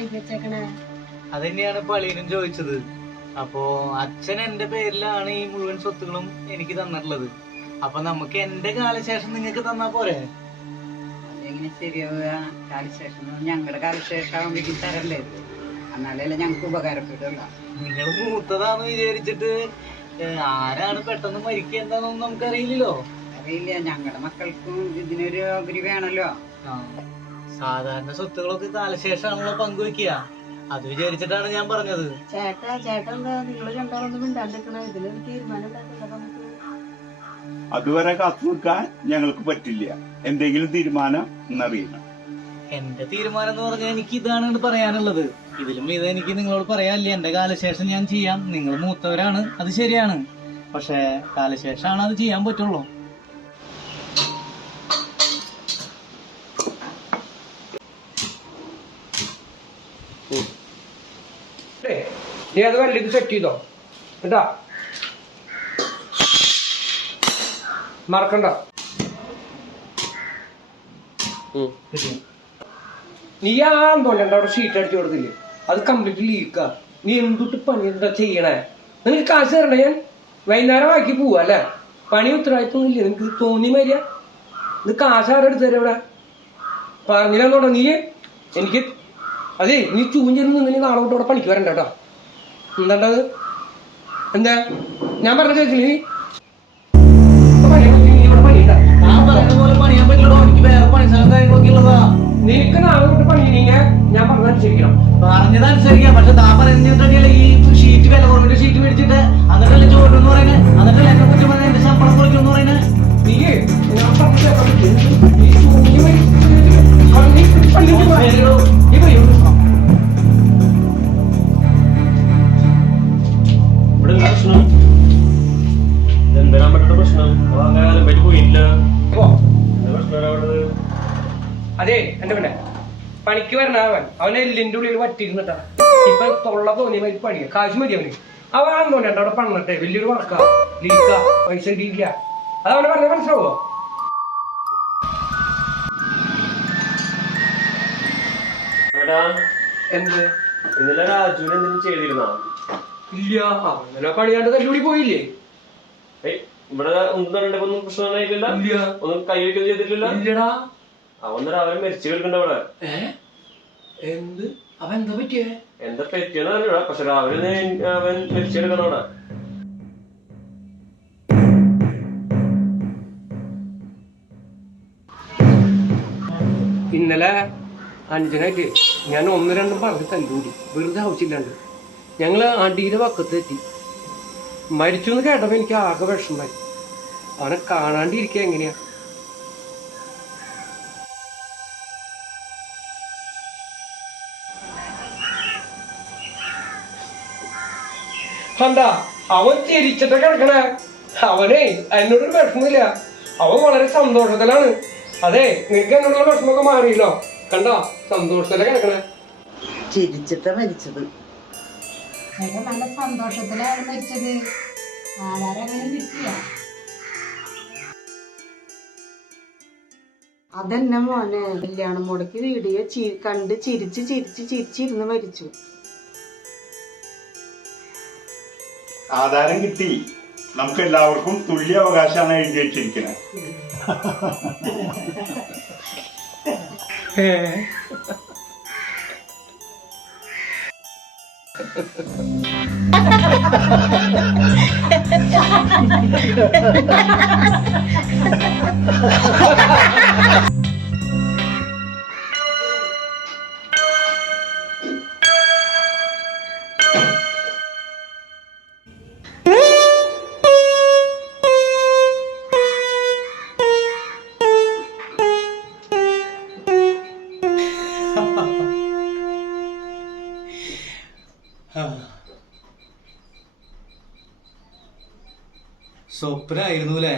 എഴുതി വെച്ചേക്കണേ. അതന്നെയാണ് ഇപ്പൊ അളിയനും ചോദിച്ചത്. അപ്പോ അച്ഛൻ എന്റെ പേരിലാണ് ഈ മുഴുവൻ സ്വത്തുക്കളും എനിക്ക് തന്നിട്ടുള്ളത്. അപ്പൊ നമുക്ക് എന്റെ കാലശേഷം നിങ്ങൾക്ക് തന്നാ പോരെ? അതെങ്ങനെ ശരിയാവുക? കാലശേഷം ഞങ്ങളുടെ കാലശേഷം തരണ്ടേ. എന്നാലല്ലേ ഞങ്ങൾക്ക് നിങ്ങൾ മൂത്തതാന്ന് വിചാരിച്ചിട്ട് ആരാണ് പെട്ടെന്ന് മരിക്കുക എന്താണെന്നൊന്നും നമുക്കറിയില്ലല്ലോ. അറിയില്ല. ഞങ്ങളുടെ മക്കൾക്കും ഇതിനൊരു ഓഹരി വേണല്ലോ. ആ. സാധാരണ സ്വത്തുകളൊക്കെ കാലശേഷമാണല്ലോ പങ്കുവെക്കുക അത് വിചാരിച്ചിട്ടാണ് ഞാൻ പറഞ്ഞത്. ചേട്ടാ ചേട്ടൻ എന്താ നിങ്ങൾ രണ്ടാളൊന്നും മിണ്ടാണ്ടിരിക്കണ? ഇതിലൊരു തീരുമാനം ഉണ്ടാക്കില്ല നമുക്ക്? അതുവരെ കാത്തു നിൽക്കാൻ ഞങ്ങൾക്ക് പറ്റില്ല. എന്തെങ്കിലും തീരുമാനം എന്നറിയണം. എന്റെ തീരുമാനം എന്ന് പറഞ്ഞാൽ എനിക്ക് ഇതാണ് പറയാനുള്ളത്. ഇതിലും ഇത് എനിക്ക് നിങ്ങളോട് പറയാനില്ല. എന്റെ കാലശേഷം ഞാൻ ചെയ്യാം. നിങ്ങൾ മൂത്തവരാണ്. അത് ശരിയാണ്. പക്ഷേ കാലശേഷമാണ് അത് ചെയ്യാൻ പറ്റുള്ളൂ. നീ അത് വല്ലിത് സെറ്റ് ചെയ്തോ. കേട്ടാ? മറക്കണ്ട. നീ ആ അവിടെ ഷീറ്റ് അടിച്ചു കൊടുത്തില്ലേ? അത് കംപ്ലീറ്റ് ലീക്ക നീ എന്തുട്ട് പണി എന്താ ചെയ്യണേ? നിനക്ക് കാശ് തരണേ ഞാൻ? വൈകുന്നേരം ആക്കി പോവാ അല്ലേ? പണി ഉത്തരവാദിത്വം ഇല്ലേ നിനക്ക് തോന്നി മരിയ ഇത് കാശ് ആരെ എടുത്തു തരാം ഇവിടെ? പറഞ്ഞില്ല നീ? എനിക്ക് അതെ നീ ചൂഞ്ചിരുന്ന് നിന്നെ നാളെ തൊട്ട് പണിക്ക് വരണ്ട കേട്ടോ. എന്താണ്ടത്? എന്താ? ഞാൻ പറഞ്ഞ പണിയില്ലെങ്കിൽ പറഞ്ഞതനുസരിക്കാം പക്ഷെ താൻ പറഞ്ഞിട്ടല്ലേ ഈ ഷീറ്റ് വില കുറവിന്റെ ഷീറ്റ് മേടിച്ചിട്ട്? എന്നിട്ടല്ലേ ചോറ് എന്ന് പറയുന്നത്? എന്നിട്ടല്ലേ എന്നെ കുറിച്ച് പറഞ്ഞ എന്റെ ശമ്പളം കുറയ്ക്കും എന്ന് പറയുന്നത്? നീ ഞാൻ പറഞ്ഞ അതെ എന്റെ പിന്നെ? പണിക്ക് വരണ അവൻ. അവൻ എല്ലിന്റെ ഉള്ളിൽ വറ്റിരുന്നിട്ടാ ഇപ്പൊ തൊള്ള തോന്നിയ മാതിരി പണിയാ. കാശ് മതി അവന്. അവൻ തോന്നിട്ട് അവിടെ പണിട്ടെ വലിയൊരു വർക്കാ. ലീക്കാ പൈസ കിട്ടിയില്ല. അത് അവനെ പറഞ്ഞ മനസ്സിലാവോ? എന്ത്? ഇന്നലെ രാജുവിന് എന്തെങ്കിലും ചെയ്തിരുന്നാ? ഇല്ല. ഇന്നലെ പണിയാണ്ട് തല്ലൂടി പോയില്ലേ? ഇവിടെ ഒന്നും കണ്ടപ്പോ ഒന്നും പ്രശ്നം ഇല്ല. ഒന്നും കൈ വയ്ക്കൊന്നും ചെയ്തിട്ടില്ല ഇല്ലടാ. അവൻ രാവിലെ മരിച്ചു കിടക്കണ്ട അവിടെ. എന്ത്? അവൻ എന്താ പറ്റിയേ? എന്താ പറ്റിയെന്ന് അറിഞ്ഞൂടാ. പക്ഷെ രാവിലെ അവൻ മരിച്ചു കിടക്കണം അവിടെ. ഇന്നലെ അഞ്ചനായിട്ട് ഞാൻ ഒന്ന് രണ്ടും പറഞ്ഞ് തല്ലൂടി. വെറുതെ ആവശ്യമില്ലാണ്ട്. ഞങ്ങൾ അടിയുടെ പക്കത്തെത്തി മരിച്ചു എന്ന് കേട്ടപ്പോ എനിക്ക് ആകെ വിഷമായി അവനെ കാണാണ്ടിരിക്കുക എങ്ങനെയാ? കണ്ടാ അവൻ ചിരിച്ചിട്ട് കിടക്കണേ. അവനെ എന്നോടൊരു വിഷമില്ല അവൻ വളരെ സന്തോഷത്തിലാണ്. അതെ നിനക്ക് എന്നോടുള്ള വിഷമൊക്കെ മാറിയല്ലോ. കണ്ടോ സന്തോഷത്തിലെ കിടക്കണേ. ചിരിച്ചിട്ട് മരിച്ചത്. നല്ല സന്തോഷത്തിലാണ് കിട്ടിയ? അതെന്നെ മോനെ കല്യാണം മുടക്കി വീഡിയോ കണ്ട് ചിരിച്ച് ചിരിച്ച് ചിരിച്ചിരുന്ന് മരിച്ചു. ആധാരം കിട്ടി. നമുക്ക് എല്ലാവർക്കും തുല്യ അവകാശമാണ് എഴുതി വെച്ചിരിക്കുന്നത്. സ്വപ്നായിരുന്നു അല്ലേ